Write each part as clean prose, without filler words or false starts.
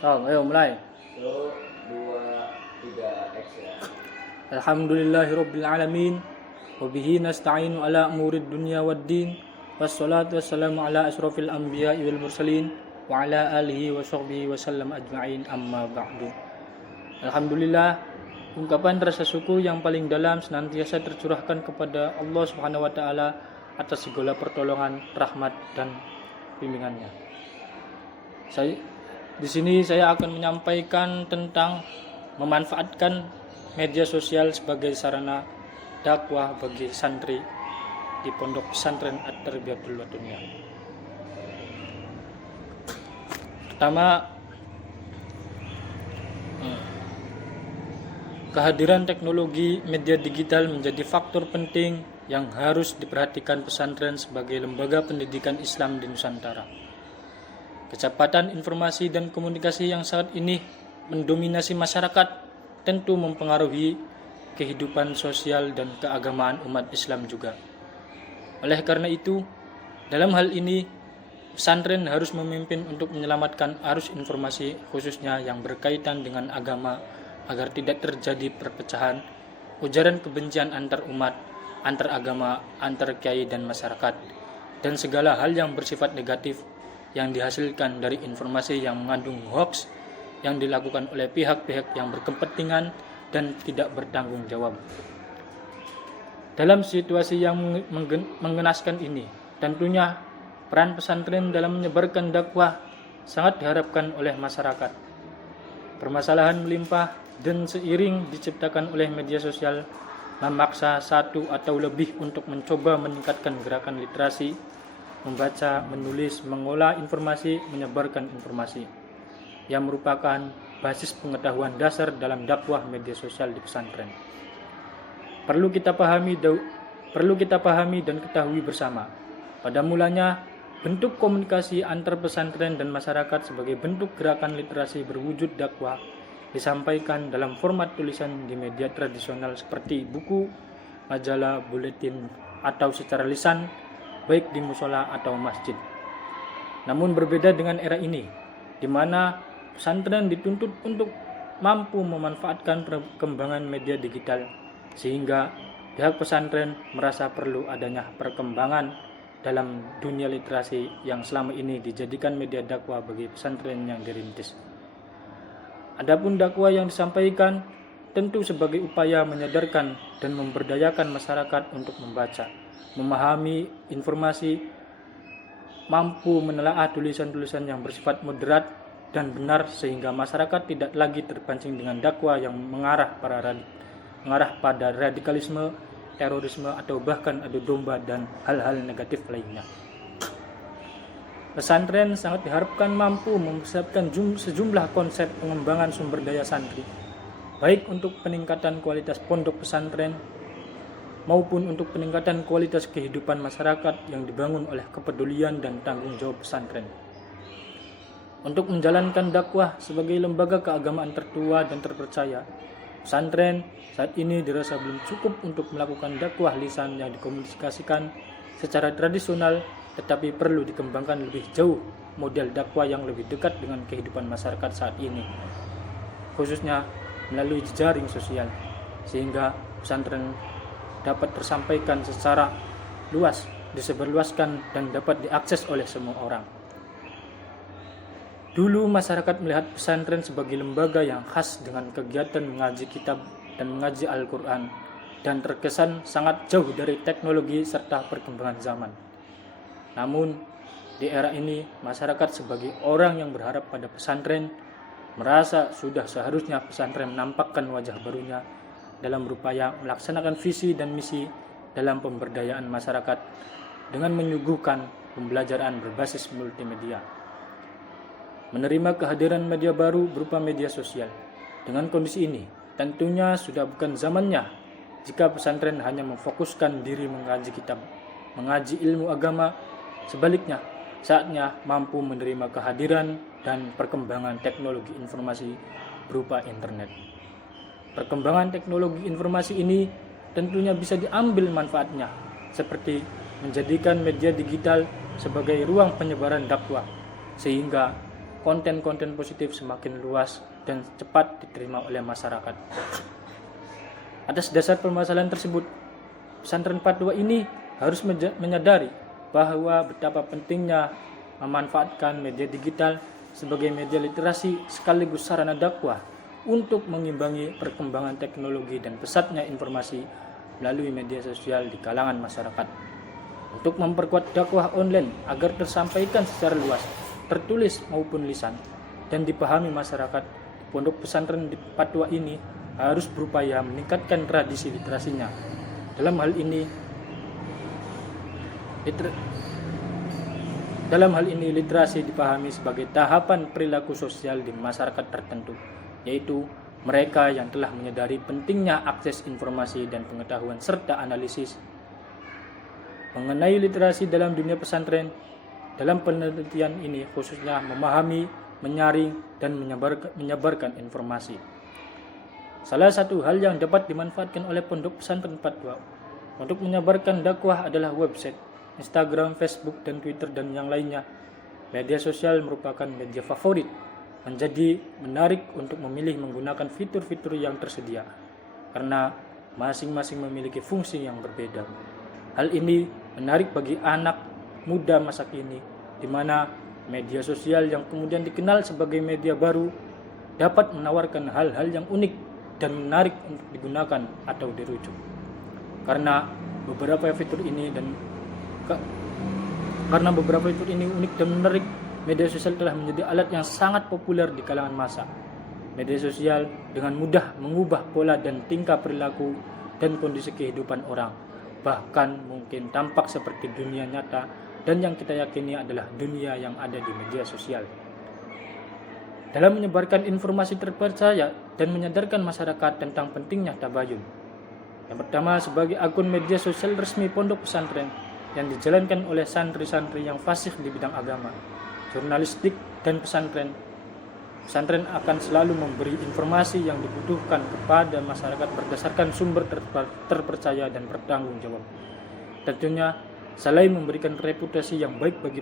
Oh, ayo mulai. 2, 3, action. Alhamdulillahirabbil alamin wa bihi nasta'inu ala umurid dunya waddin wassalatu wassalamu ala asrofil anbiya'i wal mursalin wa ala alihi wa sahbihi wa sallam ajma'in, amma ba'du. Alhamdulillah, ungkapan rasa syukur yang paling dalam senantiasa tercurahkan kepada Allah Subhanahu wa taala atas segala pertolongan, rahmat dan bimbingannya. Di sini saya akan menyampaikan tentang memanfaatkan media sosial sebagai sarana dakwah bagi santri di Pondok Pesantren At-Tarbiyatul Wadoniyah. Pertama, kehadiran teknologi media digital menjadi faktor penting yang harus diperhatikan pesantren sebagai lembaga pendidikan Islam di Nusantara. Kecepatan informasi dan komunikasi yang saat ini mendominasi masyarakat tentu mempengaruhi kehidupan sosial dan keagamaan umat Islam juga. Oleh karena itu, dalam hal ini, pesantren harus memimpin untuk menyelamatkan arus informasi khususnya yang berkaitan dengan agama agar tidak terjadi perpecahan, ujaran kebencian antar umat, antar agama, antar kiai dan masyarakat, dan segala hal yang bersifat negatif yang dihasilkan dari informasi yang mengandung hoaks yang dilakukan oleh pihak-pihak yang berkepentingan dan tidak bertanggung jawab. Dalam situasi yang mengenaskan ini, tentunya peran pesantren dalam menyebarkan dakwah sangat diharapkan oleh masyarakat. Permasalahan melimpah dan seiring diciptakan oleh media sosial memaksa satu atau lebih untuk mencoba meningkatkan gerakan literasi, membaca, menulis, mengolah informasi, menyebarkan informasi yang merupakan basis pengetahuan dasar dalam dakwah media sosial di pesantren. Perlu kita pahami dan ketahui bersama. Pada mulanya, bentuk komunikasi antar pesantren dan masyarakat sebagai bentuk gerakan literasi berwujud dakwah disampaikan dalam format tulisan di media tradisional seperti buku, majalah, buletin, atau secara lisan, baik di musola atau masjid. Namun berbeda dengan era ini, di mana pesantren dituntut untuk mampu memanfaatkan perkembangan media digital, sehingga pihak pesantren merasa perlu adanya perkembangan dalam dunia literasi yang selama ini dijadikan media dakwah bagi pesantren yang dirintis. Adapun dakwah yang disampaikan tentu sebagai upaya menyadarkan dan memberdayakan masyarakat untuk membaca, memahami informasi, mampu menelaah tulisan-tulisan yang bersifat moderat dan benar sehingga masyarakat tidak lagi terpancing dengan dakwah yang mengarah pada radikalisme, terorisme atau bahkan adu domba dan hal-hal negatif lainnya. Pesantren sangat diharapkan mampu mempersiapkan sejumlah konsep pengembangan sumber daya santri, baik untuk peningkatan kualitas pondok pesantren maupun untuk peningkatan kualitas kehidupan masyarakat yang dibangun oleh kepedulian dan tanggung jawab pesantren. Untuk menjalankan dakwah sebagai lembaga keagamaan tertua dan terpercaya, pesantren saat ini dirasa belum cukup untuk melakukan dakwah lisan yang dikomunikasikan secara tradisional, tetapi perlu dikembangkan lebih jauh model dakwah yang lebih dekat dengan kehidupan masyarakat saat ini, khususnya melalui jejaring sosial, sehingga pesantren dapat tersampaikan secara luas, disebarluaskan dan dapat diakses oleh semua orang. Dulu masyarakat melihat pesantren sebagai lembaga yang khas dengan kegiatan mengaji kitab dan mengaji Al-Quran dan terkesan sangat jauh dari teknologi serta perkembangan zaman. Namun di era ini masyarakat sebagai orang yang berharap pada pesantren merasa sudah seharusnya pesantren menampakkan wajah barunya dalam berupaya melaksanakan visi dan misi dalam pemberdayaan masyarakat dengan menyuguhkan pembelajaran berbasis multimedia. Menerima kehadiran media baru berupa media sosial. Dengan kondisi ini, tentunya sudah bukan zamannya jika pesantren hanya memfokuskan diri mengaji kitab, mengaji ilmu agama. Sebaliknya, saatnya mampu menerima kehadiran dan perkembangan teknologi informasi berupa internet. Perkembangan teknologi informasi ini tentunya bisa diambil manfaatnya, seperti menjadikan media digital sebagai ruang penyebaran dakwah, sehingga konten-konten positif semakin luas dan cepat diterima oleh masyarakat. Atas dasar permasalahan tersebut, pesantren Fatwa ini harus menyadari bahwa betapa pentingnya memanfaatkan media digital sebagai media literasi sekaligus sarana dakwah untuk mengimbangi perkembangan teknologi dan pesatnya informasi melalui media sosial di kalangan masyarakat. Untuk memperkuat dakwah online agar tersampaikan secara luas, tertulis maupun lisan, dan dipahami masyarakat, pondok pesantren Fatwa ini harus berupaya meningkatkan tradisi literasinya. Dalam hal ini literasi dipahami sebagai tahapan perilaku sosial di masyarakat tertentu, yaitu mereka yang telah menyadari pentingnya akses informasi dan pengetahuan serta analisis mengenai literasi dalam dunia pesantren. Dalam penelitian ini khususnya memahami, menyaring, dan menyebarkan informasi. Salah satu hal yang dapat dimanfaatkan oleh pondok pesantren Fatwa untuk menyebarkan dakwah adalah website, Instagram, Facebook, dan Twitter, dan yang lainnya. Media sosial merupakan media favorit, menjadi menarik untuk memilih menggunakan fitur-fitur yang tersedia, karena masing-masing memiliki fungsi yang berbeda. Hal ini menarik bagi anak muda masa kini, di mana media sosial yang kemudian dikenal sebagai media baru dapat menawarkan hal-hal yang unik dan menarik untuk digunakan atau dirujuk. Karena beberapa fitur ini unik dan menarik, media sosial telah menjadi alat yang sangat populer di kalangan massa. Media sosial dengan mudah mengubah pola dan tingkah perilaku dan kondisi kehidupan orang, bahkan mungkin tampak seperti dunia nyata dan yang kita yakini adalah dunia yang ada di media sosial. Dalam menyebarkan informasi terpercaya dan menyadarkan masyarakat tentang pentingnya tabayun. Yang pertama, sebagai akun media sosial resmi pondok pesantren yang dijalankan oleh santri-santri yang fasih di bidang agama, jurnalistik, dan pesantren akan selalu memberi informasi yang dibutuhkan kepada masyarakat berdasarkan sumber terpercaya dan bertanggung jawab. Tentunya, selain memberikan reputasi yang baik bagi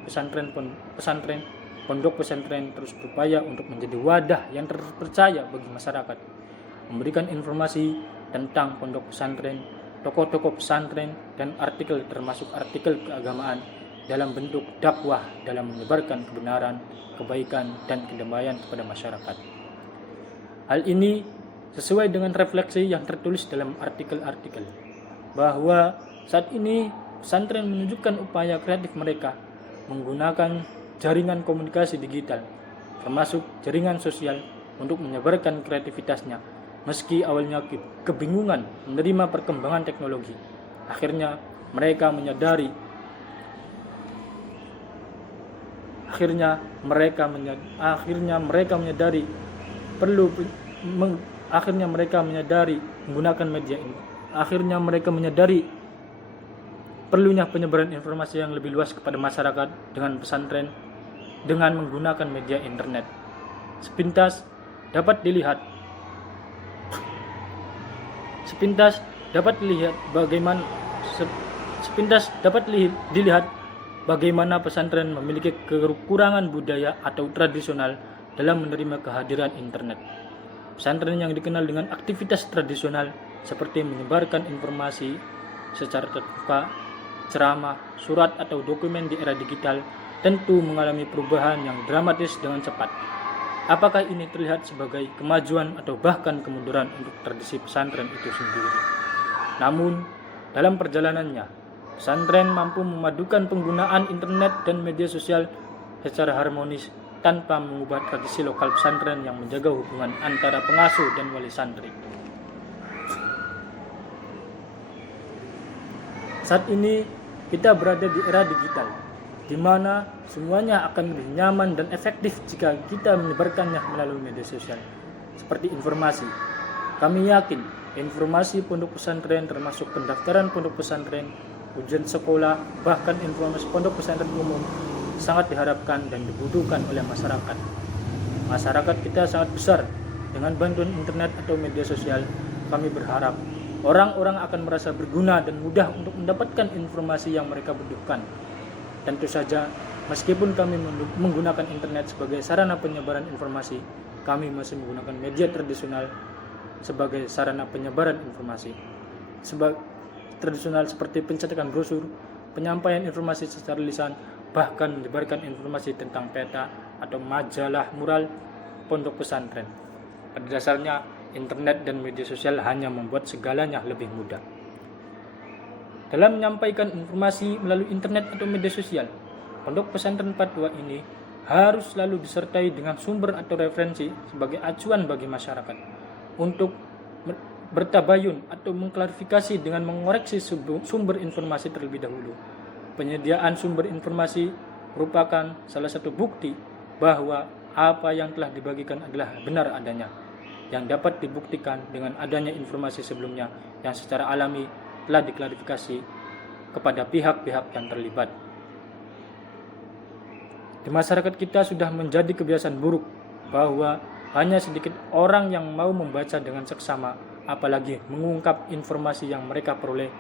pondok pesantren terus berupaya untuk menjadi wadah yang terpercaya bagi masyarakat, memberikan informasi tentang pondok pesantren, tokoh-tokoh pesantren, dan artikel termasuk artikel keagamaan dalam bentuk dakwah dalam menyebarkan kebenaran, kebaikan, dan kedamaian kepada masyarakat. Hal ini sesuai dengan refleksi yang tertulis dalam artikel-artikel, bahwa saat ini pesantren menunjukkan upaya kreatif mereka menggunakan jaringan komunikasi digital, termasuk jaringan sosial, untuk menyebarkan kreativitasnya. Meski awalnya kebingungan menerima perkembangan teknologi, akhirnya mereka menyadari perlunya penyebaran informasi yang lebih luas kepada masyarakat dengan pesantren dengan menggunakan media internet. Sepintas dapat dilihat bagaimana pesantren memiliki kekurangan budaya atau tradisional dalam menerima kehadiran internet. Pesantren yang dikenal dengan aktivitas tradisional seperti menyebarkan informasi secara terbuka, ceramah, surat, atau dokumen di era digital tentu mengalami perubahan yang dramatis dengan cepat. Apakah ini terlihat sebagai kemajuan atau bahkan kemunduran untuk tradisi pesantren itu sendiri? Namun, dalam perjalanannya, pesantren mampu memadukan penggunaan internet dan media sosial secara harmonis tanpa mengubah tradisi lokal pesantren yang menjaga hubungan antara pengasuh dan wali santri. Saat ini kita berada di era digital, di mana semuanya akan lebih nyaman dan efektif jika kita menyebarkannya melalui media sosial. Seperti informasi, kami yakin informasi pondok pesantren termasuk pendaftaran pondok pesantren, ujian sekolah, bahkan informasi pondok pesantren umum sangat diharapkan dan dibutuhkan oleh masyarakat. Masyarakat kita sangat besar. Dengan bantuan internet atau media sosial, kami berharap orang-orang akan merasa berguna dan mudah untuk mendapatkan informasi yang mereka butuhkan. Tentu saja Meskipun kami menggunakan internet sebagai sarana penyebaran informasi, kami masih menggunakan media tradisional sebagai sarana penyebaran informasi. Tradisional seperti pencetakan brosur, penyampaian informasi secara lisan, bahkan menyebarkan informasi tentang peta atau majalah mural pondok pesantren. Pada dasarnya, internet dan media sosial hanya membuat segalanya lebih mudah. Dalam menyampaikan informasi melalui internet atau media sosial, pondok pesantren Fatwa ini harus selalu disertai dengan sumber atau referensi sebagai acuan bagi masyarakat untuk bertabayun atau mengklarifikasi dengan mengoreksi sumber informasi terlebih dahulu. Penyediaan sumber informasi merupakan salah satu bukti bahwa apa yang telah dibagikan adalah benar adanya, yang dapat dibuktikan dengan adanya informasi sebelumnya yang secara alami telah diklarifikasi kepada pihak-pihak yang terlibat. Di masyarakat kita sudah menjadi kebiasaan buruk bahwa hanya sedikit orang yang mau membaca dengan seksama, apalagi mengungkap informasi yang mereka peroleh,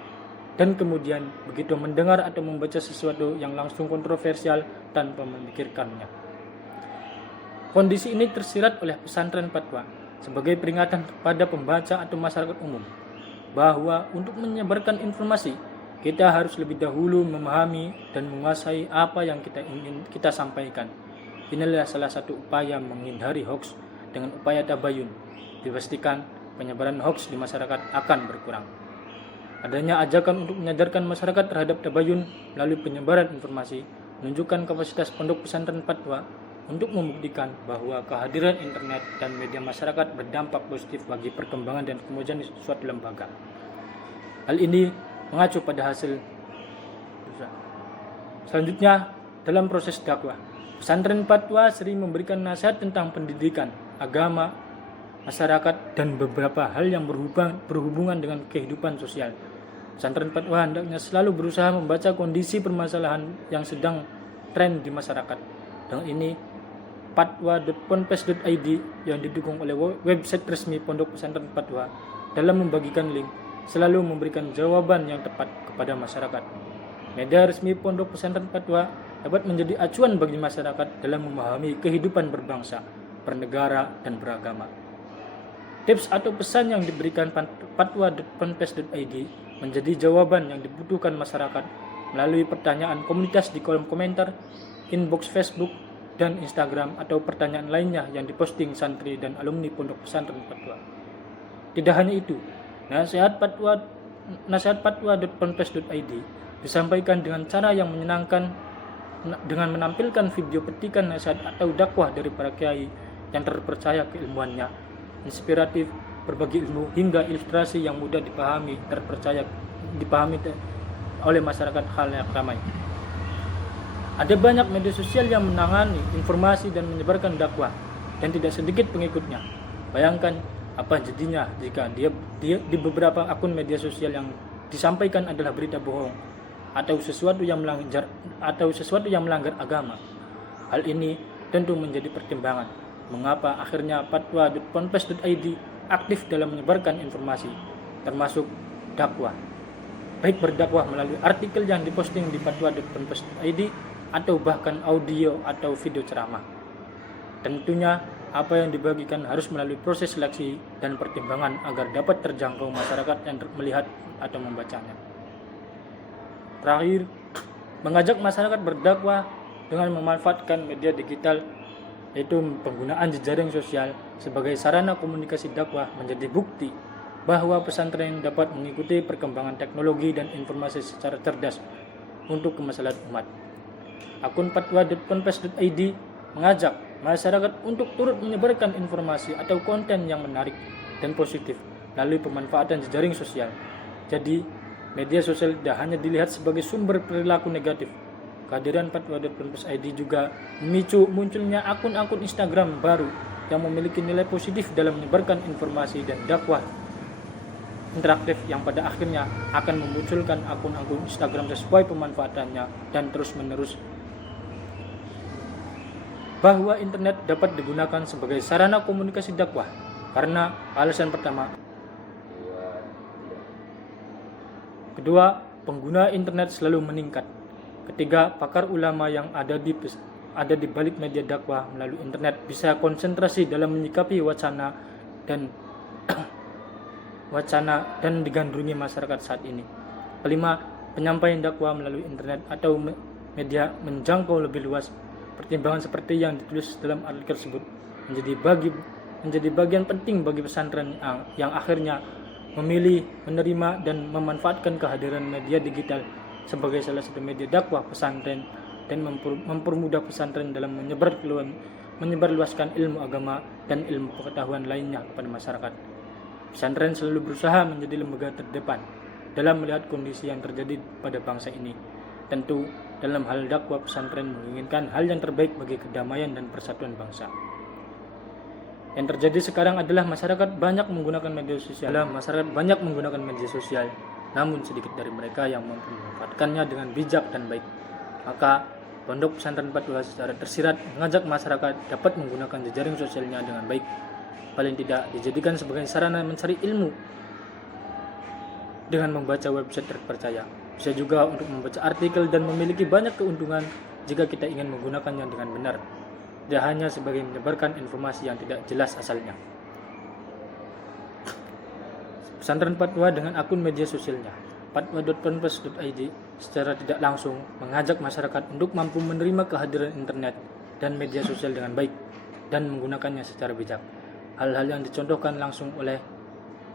dan kemudian begitu mendengar atau membaca sesuatu yang langsung kontroversial tanpa memikirkannya. Kondisi ini tersirat oleh pesantren Fatwa sebagai peringatan kepada pembaca atau masyarakat umum bahwa untuk menyebarkan informasi kita harus lebih dahulu memahami dan menguasai apa yang kita sampaikan. Inilah salah satu upaya menghindari hoax dengan upaya tabayun. Dipastikan penyebaran hoax di masyarakat akan berkurang. Adanya ajakan untuk menyadarkan masyarakat terhadap tabayun melalui penyebaran informasi menunjukkan kapasitas pondok pesantren Fatwa untuk membuktikan bahwa kehadiran internet dan media masyarakat berdampak positif bagi perkembangan dan kemajuan di suatu lembaga. Hal ini mengacu pada hasil selanjutnya dalam proses dakwah. Pesantren Fatwa sering memberikan nasihat tentang pendidikan, agama, masyarakat, dan beberapa hal yang berhubungan dengan kehidupan sosial. Pesantren Fatwa hendaknya selalu berusaha membaca kondisi permasalahan yang sedang tren di masyarakat. Dengan ini, fatwa.ponpes.id yang didukung oleh website resmi Pondok Pesantren Fatwa dalam membagikan link selalu memberikan jawaban yang tepat kepada masyarakat. Media resmi Pondok Pesantren Fatwa dapat menjadi acuan bagi masyarakat dalam memahami kehidupan berbangsa, bernegara, dan beragama. Tips atau pesan yang diberikan fatwa.ponpes.id menjadi jawaban yang dibutuhkan masyarakat melalui pertanyaan komunitas di kolom komentar, inbox Facebook, dan Instagram, atau pertanyaan lainnya yang diposting santri dan alumni Pondok Pesantren Fatwa. Tidak hanya itu, nasihat fatwa.ponpes.id disampaikan dengan cara yang menyenangkan dengan menampilkan video petikan nasihat atau dakwah dari para kiai yang terpercaya keilmuannya, inspiratif, berbagi ilmu, hingga ilustrasi yang mudah dipahami oleh masyarakat khalayak ramai. Ada banyak media sosial yang menangani informasi dan menyebarkan dakwah dan tidak sedikit pengikutnya. Bayangkan apa jadinya jika dia di beberapa akun media sosial yang disampaikan adalah berita bohong atau sesuatu yang melanggar agama. Hal ini tentu menjadi pertimbangan mengapa akhirnya fatwa.ponpes.id aktif dalam menyebarkan informasi, termasuk dakwah. Baik berdakwah melalui artikel yang diposting di fatwa.ponpes.id atau bahkan audio atau video ceramah. Tentunya apa yang dibagikan harus melalui proses seleksi dan pertimbangan agar dapat terjangkau masyarakat yang melihat atau membacanya. Terakhir, mengajak masyarakat berdakwah dengan memanfaatkan media digital, yaitu penggunaan jejaring sosial sebagai sarana komunikasi dakwah, menjadi bukti bahwa pesantren dapat mengikuti perkembangan teknologi dan informasi secara cerdas untuk kemaslahatan umat. Akun fatwa.ponpes.id mengajak masyarakat untuk turut menyebarkan informasi atau konten yang menarik dan positif melalui pemanfaatan jejaring sosial. Jadi, media sosial tidak hanya dilihat sebagai sumber perilaku negatif. Kehadiran fatwa.ponpes.id juga memicu munculnya akun-akun Instagram baru yang memiliki nilai positif dalam menyebarkan informasi dan dakwah interaktif yang pada akhirnya akan memunculkan akun-akun Instagram sesuai pemanfaatannya dan terus-menerus. Bahwa internet dapat digunakan sebagai sarana komunikasi dakwah karena alasan pertama. Kedua, pengguna internet selalu meningkat. Ketiga, pakar ulama yang ada di balik media dakwah melalui internet bisa konsentrasi dalam menyikapi wacana dan digandrungi masyarakat saat ini. Kelima, penyampaian dakwah melalui internet atau media menjangkau lebih luas. Pertimbangan seperti yang ditulis dalam artikel tersebut menjadi bagian penting bagi pesantren yang akhirnya memilih, menerima, dan memanfaatkan kehadiran media digital sebagai salah satu media dakwah pesantren dan mempermudah pesantren dalam menyebarluaskan ilmu agama dan ilmu pengetahuan lainnya kepada masyarakat. Pesantren selalu berusaha menjadi lembaga terdepan dalam melihat kondisi yang terjadi pada bangsa ini. Tentu dalam hal dakwah, pesantren menginginkan hal yang terbaik bagi kedamaian dan persatuan bangsa. Yang terjadi sekarang adalah masyarakat banyak menggunakan media sosial, namun sedikit dari mereka yang memanfaatkannya dengan bijak dan baik. Maka Pondok Pesantren Fatwa secara tersirat mengajak masyarakat dapat menggunakan jejaring sosialnya dengan baik, paling tidak dijadikan sebagai sarana mencari ilmu dengan membaca website terpercaya. Bisa juga untuk membaca artikel dan memiliki banyak keuntungan jika kita ingin menggunakannya dengan benar, tidak hanya sebagai menyebarkan informasi yang tidak jelas asalnya. Pesantren Fatwa dengan akun media sosialnya fatwa.ponpes.id secara tidak langsung mengajak masyarakat untuk mampu menerima kehadiran internet dan media sosial dengan baik dan menggunakannya secara bijak. Hal-hal yang dicontohkan langsung oleh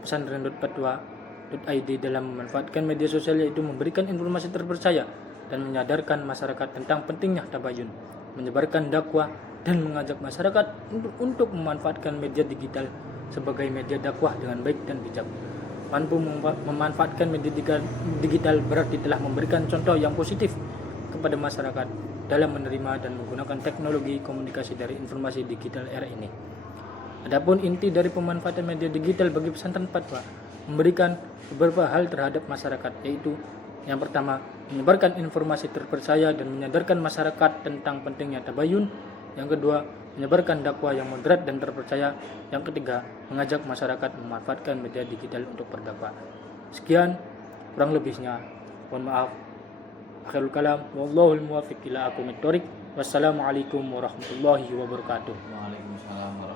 pesantren.fatwa.id dalam memanfaatkan media sosial yaitu memberikan informasi terpercaya dan menyadarkan masyarakat tentang pentingnya tabayun, menyebarkan dakwah, dan mengajak masyarakat untuk memanfaatkan media digital sebagai media dakwah dengan baik dan bijak. Mampu memanfaatkan media digital berarti telah memberikan contoh yang positif kepada masyarakat dalam menerima dan menggunakan teknologi komunikasi dari informasi digital era ini. Adapun inti dari pemanfaatan media digital bagi pesantren Fatwa memberikan beberapa hal terhadap masyarakat, yaitu yang pertama, menyebarkan informasi terpercaya dan menyadarkan masyarakat tentang pentingnya tabayun. Yang kedua, menyebarkan dakwah yang moderat dan terpercaya. Yang ketiga, mengajak masyarakat memanfaatkan media digital untuk berdakwah. Sekian kurang lebihnya. Mohon maaf. Akhirul kalam, wallahul muwaffiq ila aqwamit thoriq. Wassalamualaikum warahmatullahi wabarakatuh. Waalaikumsalam warahmatullahi wabarakatuh.